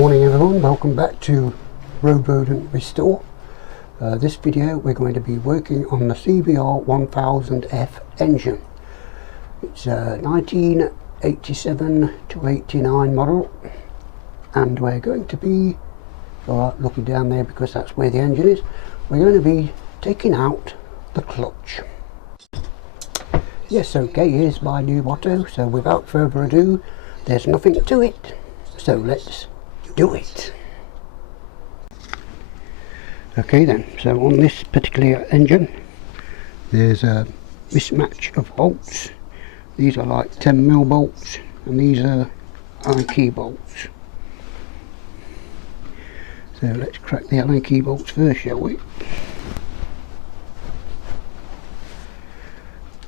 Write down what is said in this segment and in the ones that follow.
Morning everyone, welcome back to Road Rodent Restore. This video we're going to be working on the CBR1000F engine. It's a 1987 to 89 model, and we're going to be, looking down there because that's where the engine is, we're going to be taking out the clutch. Yes, okay, here's my new motto, so without further ado, there's nothing to it, so let's do it. Okay then, so on this particular engine there's a mismatch of bolts. These are like 10mm bolts and these are Allen key bolts. So let's crack the Allen key bolts first, shall we?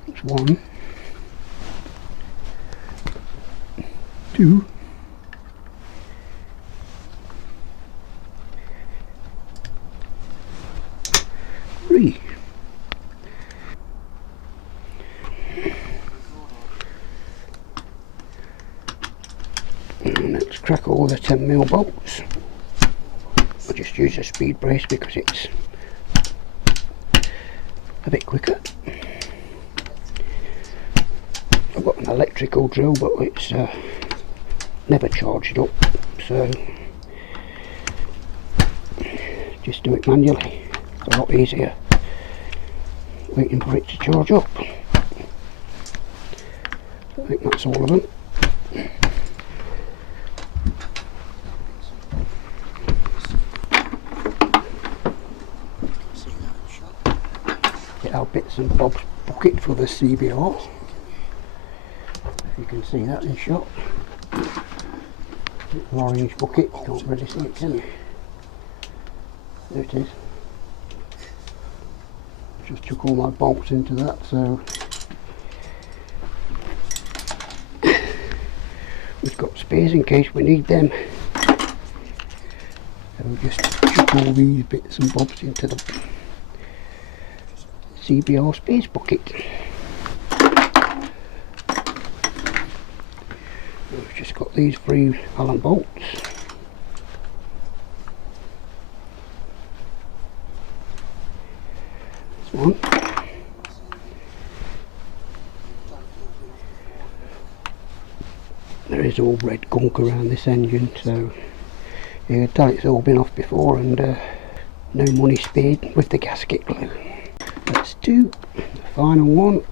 That's 1, 2, 3. And let's crack all the 10mm bolts. I'll just use a speed brace because it's a bit quicker. I've got an electrical drill, but it's never charged up, so just do it manually. It's a lot easier waiting for it to charge up. I think that's all of them. Get our bits and bobs bucket for the CBR. If you can see that in shot. Little orange bucket, you can't really see it, can you? There it is. Just took all my bolts into that, so we've got spares in case we need them. So we'll just chuck all these bits and bobs into the CBR spares bucket. We've just got these 3 Allen bolts. One. There is all red gunk around this engine, so you can tell it's all been off before, and no money spared with the gasket glue. Let's do the final one.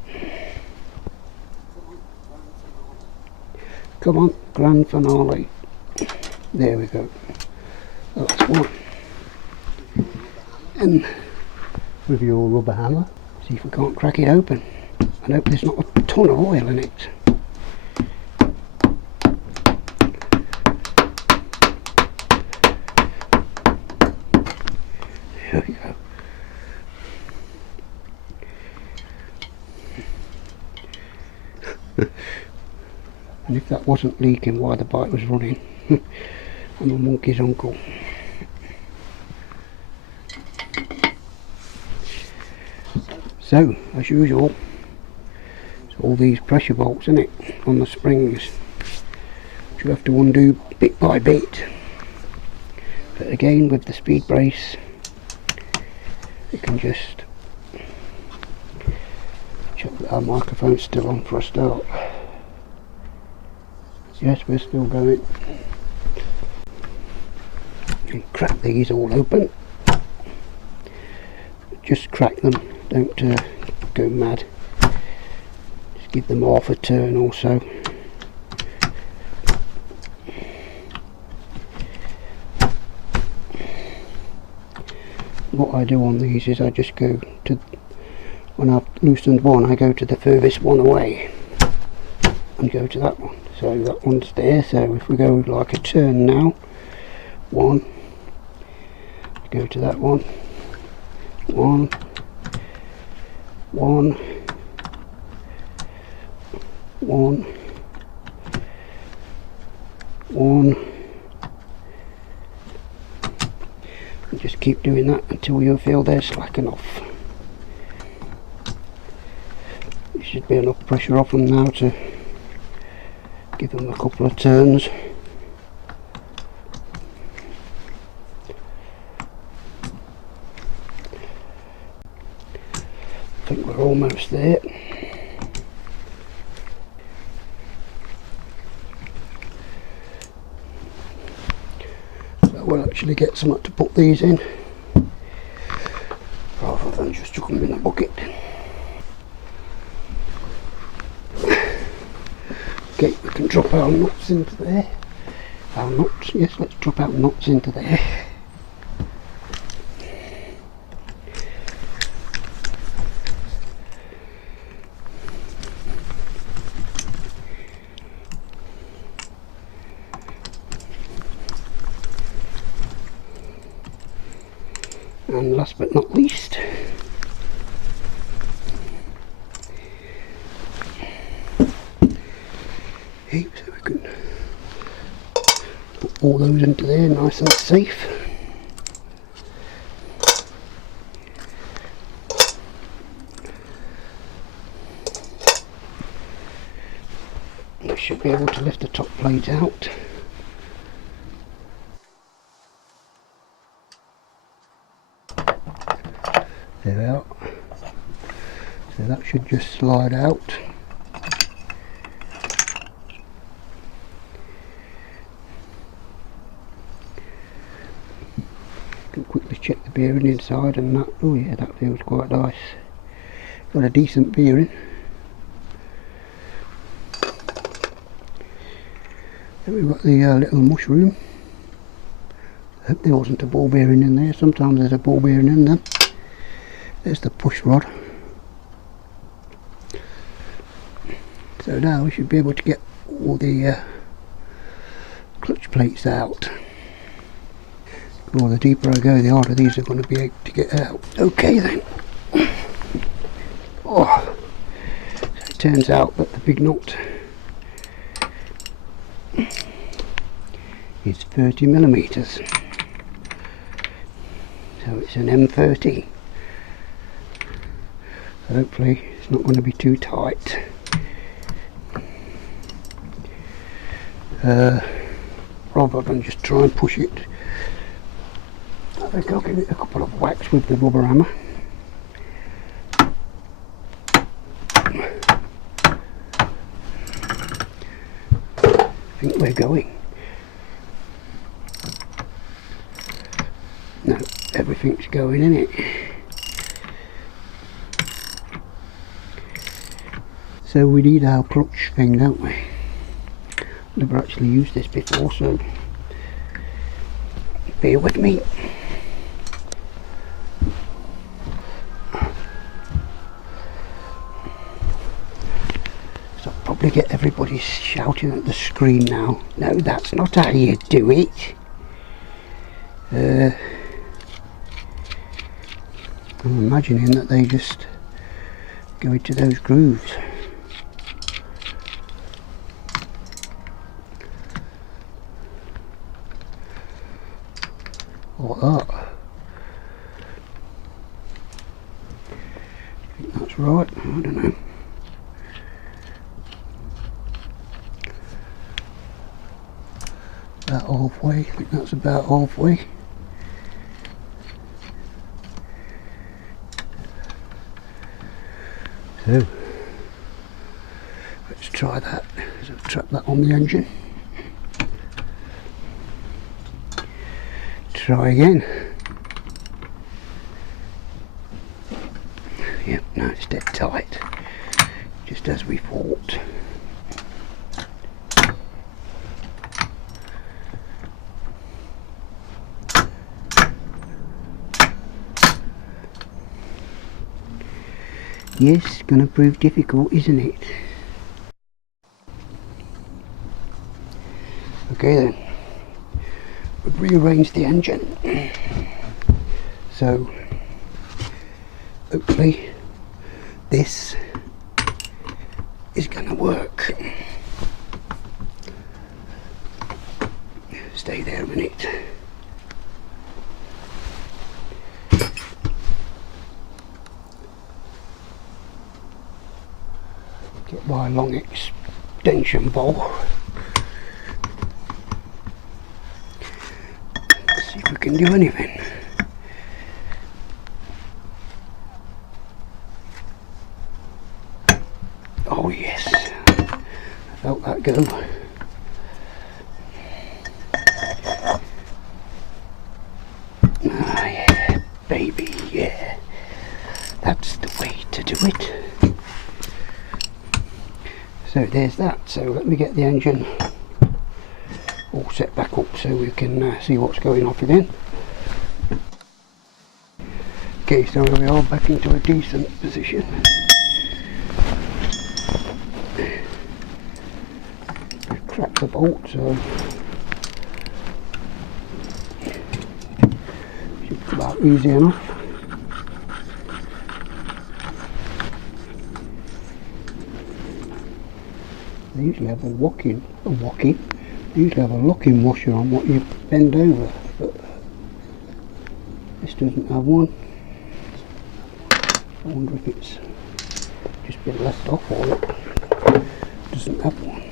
Come on, grand finale. There we go. That's one. And with your rubber hammer, see if we can't crack it open. I hope there's not a ton of oil in it. There we go. And if that wasn't leaking while the bike was running, I'm a monkey's uncle. So, as usual, it's all these pressure bolts in it on the springs, which you have to undo bit by bit. But again, with the speed brace, you can just check that our microphone's still on for a start. Yes, we're still going. And crack these all open. Just crack them. Don't go mad. Just give them half a turn or so. What I do on these is I just go to, when I've loosened one, I go to the furthest one away and go to that one. So that one's there. So if we go like a turn now, 1, go to that one, 1, 1, 1, 1, and just keep doing that until you feel they're slacking off. There should be enough pressure off them now to give them a couple of turns. think we're almost there. So we'll actually get something to put these in rather than just chuck them in the bucket. Okay, we can drop our nuts into there. Our nuts, yes, let's drop our nuts into there. And last but not least, so we can put all those into there nice and safe. We should be able to lift the top plate out. There we are. So that should just slide out. Can quickly check the bearing inside and that. Oh yeah, that feels quite nice. Got a decent bearing. Then we've got the little mushroom. I hope there wasn't a ball bearing in there. Sometimes there's a ball bearing in them. There's the push rod. So now we should be able to get all the clutch plates out. Well, the deeper I go, the harder these are going to be able to get out. Okay then. Oh, so it turns out that the big nut is 30 millimeters. So it's an M30. Hopefully it's not going to be too tight. Rather than just try and push it, I think I'll give it a couple of whacks with the rubber hammer. I think we're going. No, everything's going in it. So we need our clutch thing, don't we? Never actually used this before, so bear with me. So I'll probably get everybody shouting at the screen now. No, that's not how you do it. I'm imagining that they just go into those grooves. Like that. I think that's right. I don't know. About halfway. I think that's about halfway. So let's try that. So trap that on the engine. Try again. Yep, no, it's dead tight, just as we thought. Yes, gonna prove difficult, isn't it? Okay then. We've rearranged the engine, so hopefully this is going to work. Stay there a minute. Get my long extension bowl. See if we can do anything. Oh yes, I felt that go. Ah yeah, baby, yeah. That's the way to do it. So there's that. So let me get the engine all set back up so we can see what's going off again. Okay, so we are back into a decent position. We've cracked the bolt, so should be about easy enough. They usually have they usually have a locking washer on what you bend over, but this doesn't have one. I wonder if it's just been left off or it doesn't have one.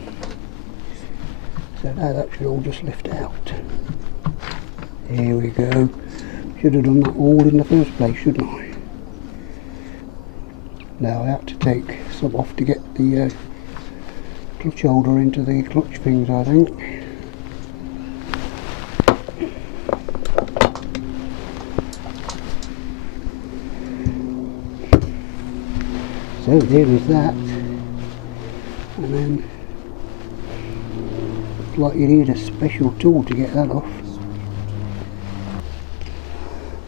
So that should all just lift out. Here we go. Should have done that all in the first place, shouldn't I? Now I have to take some off to get the clutch holder into the clutch things, I think. So there is that, and then it's like you need a special tool to get that off.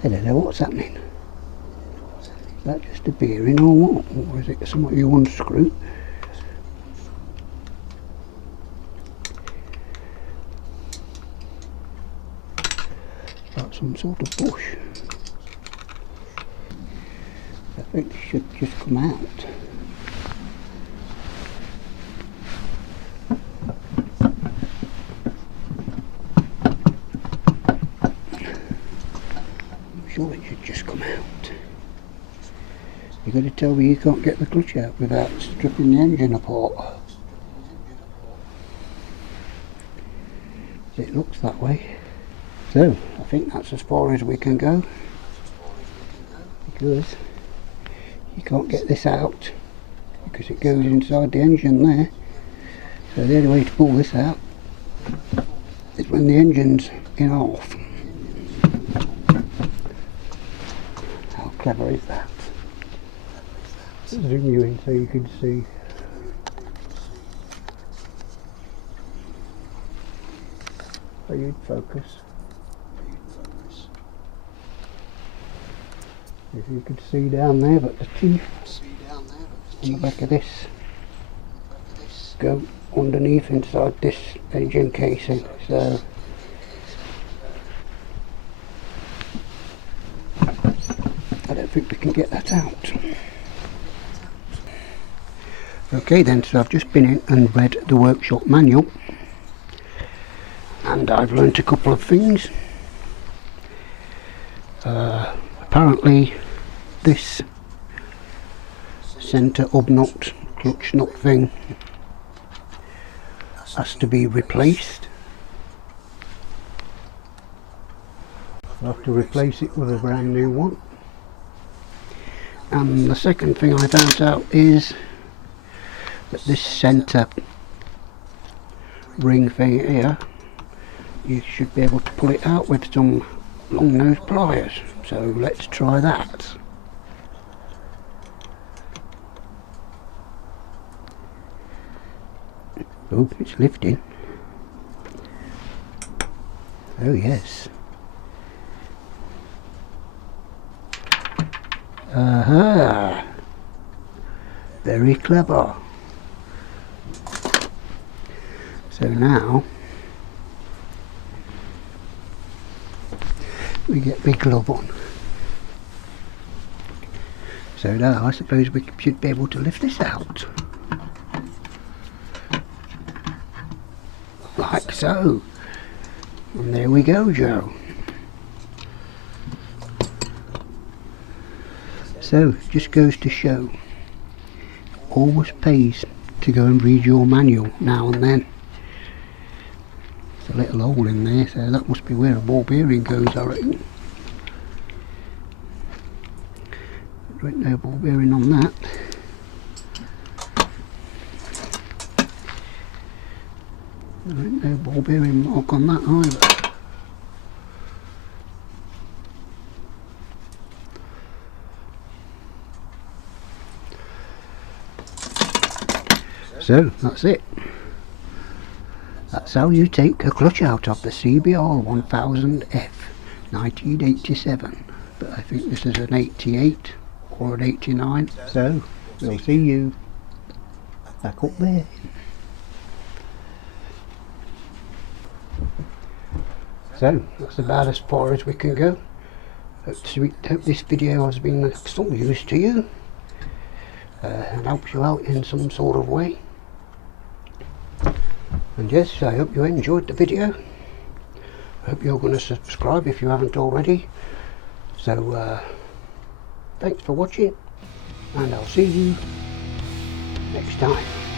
I don't know what's happening. Is that just a bearing or what? Or is it something you unscrew? Like some sort of bush. I think it should just come out. I'm sure it should just come out. You've got to tell me you can't get the clutch out without stripping the engine apart. It looks that way. So, I think that's as far as we can go. Because you can't get this out because it goes inside the engine there. So the only way to pull this out is when the engine's in half. How clever is that? Zoom you in so you can see. So you'd focus. If you could see down there, but the teeth on the back of this go underneath inside this engine casing. So I don't think we can get that out. Okay then, so I've just been in and read the workshop manual, and I've learnt a couple of things. Apparently this centre hub nut, clutch nut thing has to be replaced. I'll have to replace it with a brand new one. And the second thing I found out is that this centre ring thing here, you should be able to pull it out with some long nose pliers. So let's try that. Oh, it's lifting. Oh yes. Aha! Very clever. So now we get big glove on. So now I suppose we should be able to lift this out. Like so. And there we go, Joe. So, just goes to show, always pays to go and read your manual now and then. There's a little hole in there, so that must be where a ball bearing goes, I reckon. Right, no ball bearing on that. no ball bearing mark on that either. So that's it. That's how you take a clutch out of the CBR1000F 1987. But I think this is an 88 or an 89. So we'll see you back up there. So that's about as far as we can go. Hope this video has been of some use to you and helps you out in some sort of way. And yes, I hope you enjoyed the video. I hope you're going to subscribe if you haven't already. So thanks for watching, and I'll see you next time.